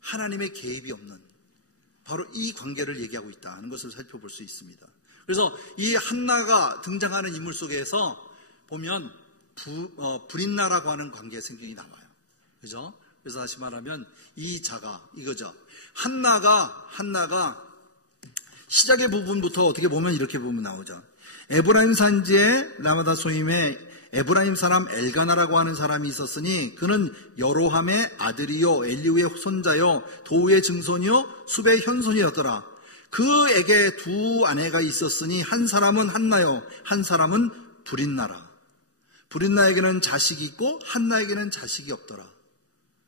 하나님의 개입이 없는 바로 이 관계를 얘기하고 있다는 것을 살펴볼 수 있습니다. 그래서 이 한나가 등장하는 인물 속에서 보면 브린나라고 하는 관계의 성경이 나와요. 그죠? 그래서 다시 말하면 이 자가 이거죠. 한나가 시작의 부분부터 어떻게 보면 이렇게 보면 나오죠. 에브라임 산지에 라마다 소임에 에브라임 사람 엘가나라고 하는 사람이 있었으니 그는 여로함의 아들이요 엘리우의 손자요 도우의 증손이요 숲의 현손이었더라. 그에게 두 아내가 있었으니 한 사람은 한나요 한 사람은 브린나라. 브린나에게는 자식이 있고 한나에게는 자식이 없더라.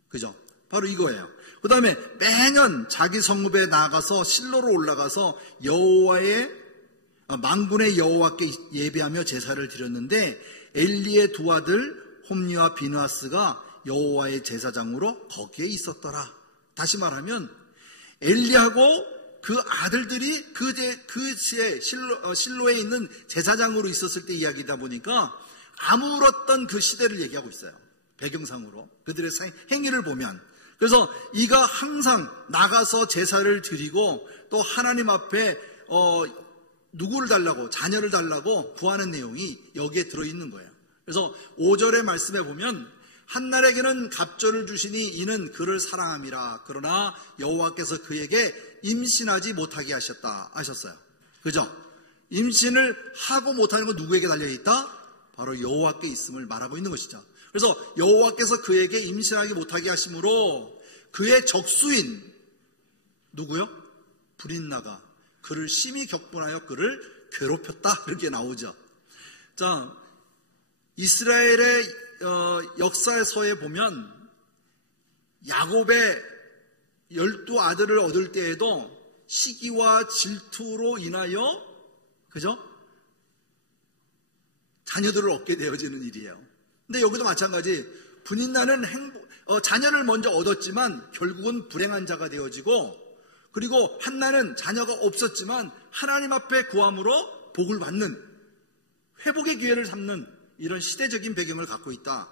그죠? 바로 이거예요. 그 다음에 매년 자기 성읍에 나가서 실로로 올라가서 여호와의 만군의 여호와께 예배하며 제사를 드렸는데 엘리의 두 아들 홈리와 비느하스가 여호와의 제사장으로 거기에 있었더라. 다시 말하면 엘리하고 그 아들들이 그 시에 실로에 있는 제사장으로 있었을 때 이야기다 보니까 아물었던 그 시대를 얘기하고 있어요. 배경상으로 그들의 행위를 보면. 그래서 이가 항상 나가서 제사를 드리고 또 하나님 앞에 누구를 달라고 자녀를 달라고 구하는 내용이 여기에 들어있는 거예요. 그래서 5절의 말씀에 보면 한날에게는 갑절을 주시니 이는 그를 사랑함이라. 그러나 여호와께서 그에게 임신하지 못하게 하셨어요. 그죠? 임신을 하고 못하는 건 누구에게 달려있다? 바로 여호와께 있음을 말하고 있는 것이죠. 그래서 여호와께서 그에게 임신하지 못하게 하심으로 그의 적수인 누구요? 브린나가 그를 심히 격분하여 그를 괴롭혔다. 이렇게 나오죠. 자, 이스라엘의 역사서에 보면 야곱의 12아들을 얻을 때에도 시기와 질투로 인하여 그죠? 자녀들을 얻게 되어지는 일이에요. 근데 여기도 마찬가지. 브린나는 자녀를 먼저 얻었지만 결국은 불행한 자가 되어지고, 그리고 한나는 자녀가 없었지만 하나님 앞에 구함으로 복을 받는 회복의 기회를 삼는 이런 시대적인 배경을 갖고 있다.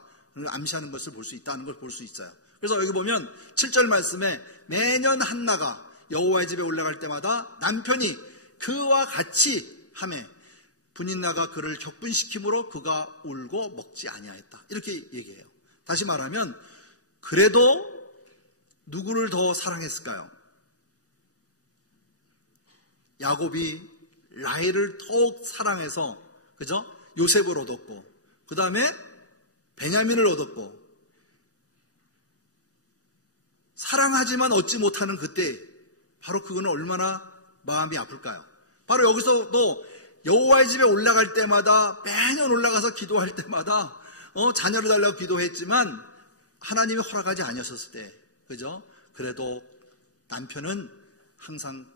암시하는 것을 볼 수 있다는 걸 볼 수 있어요. 그래서 여기 보면 7절 말씀에 매년 한나가 여호와의 집에 올라갈 때마다 남편이 그와 같이 하매 브린나가 그를 격분시킴으로 그가 울고 먹지 아니하였다. 이렇게 얘기해요. 다시 말하면 그래도 누구를 더 사랑했을까요? 야곱이 라헬을 더욱 사랑해서 그죠? 요셉을 얻었고 그 다음에 베냐민을 얻었고 사랑하지만 얻지 못하는 그때 바로 그거는 얼마나 마음이 아플까요? 바로 여기서도 여호와의 집에 올라갈 때마다 매년 올라가서 기도할 때마다 자녀를 달라고 기도했지만 하나님이 허락하지 아니었을 때 그죠? 그래도 남편은 항상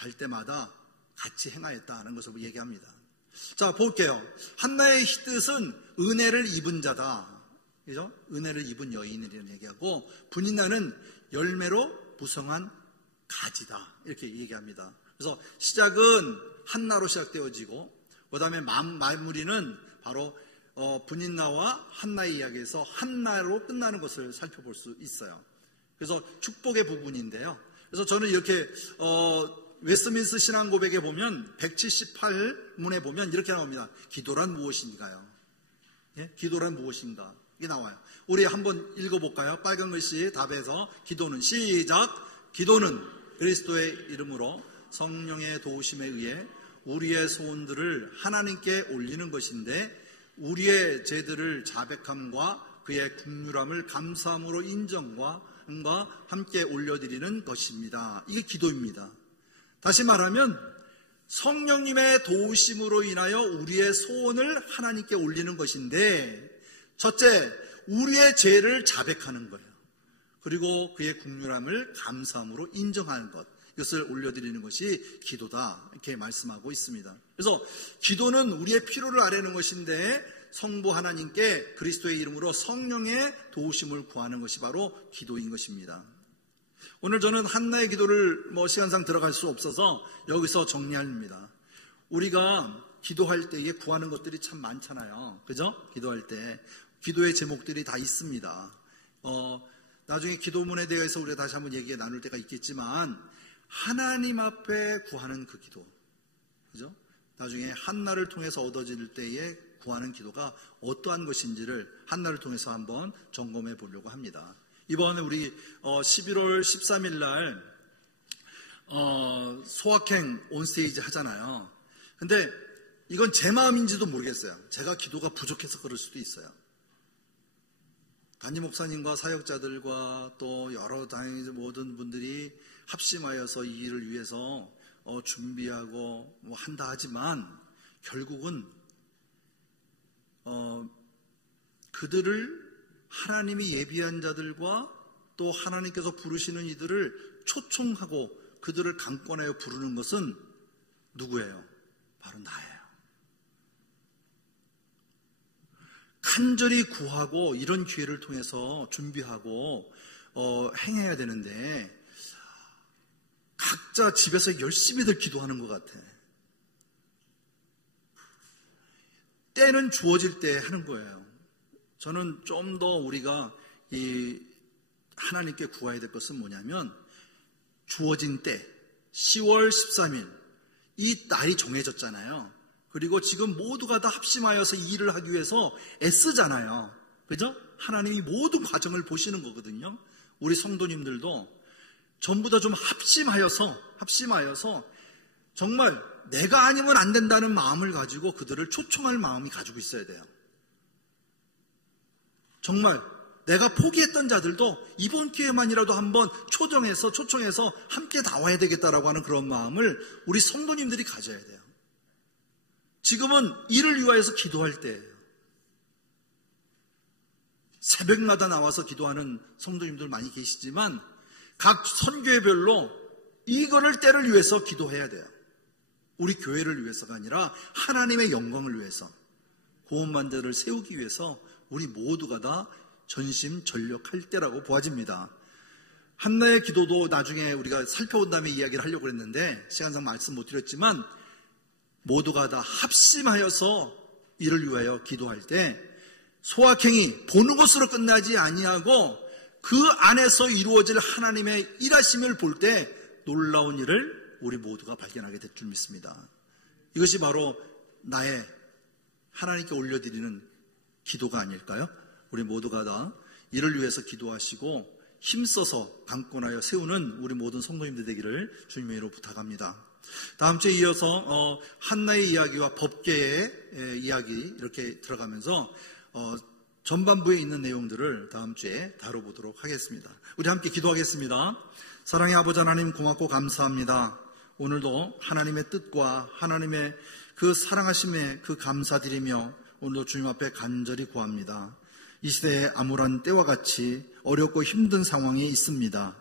갈 때마다 같이 행하였다는 것을 얘기합니다. 자, 볼게요. 한나의 뜻은 은혜를 입은 자다. 그죠? 은혜를 입은 여인이라는 얘기하고, 분인나는 열매로 무성한 가지다. 이렇게 얘기합니다. 그래서 시작은 한나로 시작되어지고, 그 다음에 마무리는 바로 분인나와 한나의 이야기에서 한나로 끝나는 것을 살펴볼 수 있어요. 그래서 축복의 부분인데요. 그래서 저는 이렇게 웨스트민스 신앙고백에 보면 178문에 보면 이렇게 나옵니다. 기도란 무엇인가요? 예? 기도란 무엇인가? 이게 나와요. 우리 한번 읽어볼까요? 빨간 글씨 답에서 기도는 시작. 기도는 그리스도의 이름으로 성령의 도우심에 의해 우리의 소원들을 하나님께 올리는 것인데, 우리의 죄들을 자백함과 그의 긍휼함을 감사함으로 인정과 함께 올려드리는 것입니다. 이게 기도입니다. 다시 말하면 성령님의 도우심으로 인하여 우리의 소원을 하나님께 올리는 것인데, 첫째, 우리의 죄를 자백하는 거예요. 그리고 그의 긍휼함을 감사함으로 인정하는 것, 이것을 올려드리는 것이 기도다, 이렇게 말씀하고 있습니다. 그래서 기도는 우리의 필요를 아뢰는 것인데, 성부 하나님께 그리스도의 이름으로 성령의 도우심을 구하는 것이 바로 기도인 것입니다. 오늘 저는 한나의 기도를 시간상 들어갈 수 없어서 여기서 정리합니다. 우리가 기도할 때에 구하는 것들이 참 많잖아요. 그죠? 기도할 때 기도의 제목들이 다 있습니다. 나중에 기도문에 대해서 우리가 다시 한번 얘기 나눌 때가 있겠지만, 하나님 앞에 구하는 그 기도, 그죠? 나중에 한나를 통해서 얻어질 때에 구하는 기도가 어떠한 것인지를 한나를 통해서 한번 점검해 보려고 합니다. 이번에 우리 11월 13일 날 소확행 온스테이지 하잖아요. 근데 이건 제 마음인지도 모르겠어요. 제가 기도가 부족해서 그럴 수도 있어요. 담임 목사님과 사역자들과 또 여러 다행히 모든 분들이 합심하여서 이 일을 위해서 준비하고 한다 하지만, 결국은 그들을 하나님이 예비한 자들과 또 하나님께서 부르시는 이들을 초청하고 그들을 강권하여 부르는 것은 누구예요? 바로 나예요. 간절히 구하고 이런 기회를 통해서 준비하고 행해야 되는데, 각자 집에서 열심히들 기도하는 것 같아. 때는 주어질 때 하는 거예요. 저는 좀 더 우리가 하나님께 구해야 될 것은 뭐냐면, 주어진 때 10월 13일 이 날이 정해졌잖아요. 그리고 지금 모두가 다 합심하여서 일을 하기 위해서 애쓰잖아요. 그죠? 하나님이 모든 과정을 보시는 거거든요. 우리 성도님들도 전부 다 좀 합심하여서 정말 내가 아니면 안 된다는 마음을 가지고 그들을 초청할 마음이 가지고 있어야 돼요. 정말 내가 포기했던 자들도 이번 기회만이라도 한번 초청해서 함께 나와야 되겠다라고 하는 그런 마음을 우리 성도님들이 가져야 돼요. 지금은 이를 위하여서 기도할 때예요. 새벽마다 나와서 기도하는 성도님들 많이 계시지만, 각 선교회별로 이거를 때를 위해서 기도해야 돼요. 우리 교회를 위해서가 아니라 하나님의 영광을 위해서, 구원만들을 세우기 위해서 우리 모두가 다 전심전력할 때라고 보아집니다. 한나의 기도도 나중에 우리가 살펴본 다음에 이야기를 하려고 했는데 시간상 말씀 못 드렸지만, 모두가 다 합심하여서 이를 위하여 기도할 때 소확행이 보는 것으로 끝나지 아니하고 그 안에서 이루어질 하나님의 일하심을 볼 때 놀라운 일을 우리 모두가 발견하게 될 줄 믿습니다. 이것이 바로 나의 하나님께 올려드리는 기도가 아닐까요? 우리 모두가 다 이를 위해서 기도하시고 힘써서 강권하여 세우는 우리 모든 성도님들 되기를 주님의 이름으로 부탁합니다. 다음 주에 이어서 한나의 이야기와 법궤의 이야기 이렇게 들어가면서 전반부에 있는 내용들을 다음 주에 다뤄보도록 하겠습니다. 우리 함께 기도하겠습니다. 사랑의 아버지 하나님, 고맙고 감사합니다. 오늘도 하나님의 뜻과 하나님의 그 사랑하심에 그 감사드리며 오늘도 주님 앞에 간절히 구합니다. 이 시대에 암울한 때와 같이 어렵고 힘든 상황이 있습니다.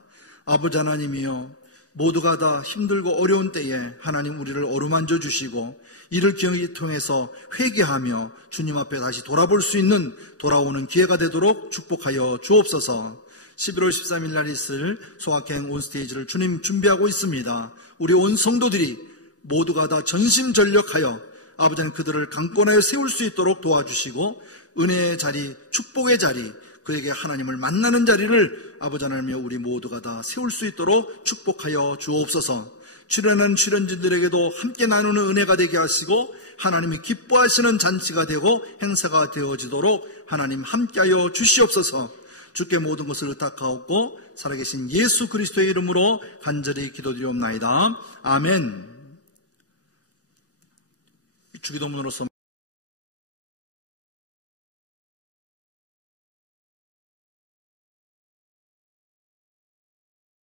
아버지 하나님이여, 모두가 다 힘들고 어려운 때에 하나님 우리를 어루만져 주시고 이를 통해서 회개하며 주님 앞에 다시 돌아볼 수 있는 돌아오는 기회가 되도록 축복하여 주옵소서. 11월 13일 날 있을 소확행 온스테이지를 주님 준비하고 있습니다. 우리 온 성도들이 모두가 다 전심전력하여 아버지 하나님 그들을 강권하여 세울 수 있도록 도와주시고 은혜의 자리, 축복의 자리, 그에게 하나님을 만나는 자리를 아버지 하나님이여 우리 모두가 다 세울 수 있도록 축복하여 주옵소서. 출연한 출연진들에게도 함께 나누는 은혜가 되게 하시고 하나님이 기뻐하시는 잔치가 되고 행사가 되어지도록 하나님 함께하여 주시옵소서. 주께 모든 것을 의탁하옵고 살아계신 예수 그리스도의 이름으로 간절히 기도드리옵나이다. 아멘. 주기도문으로서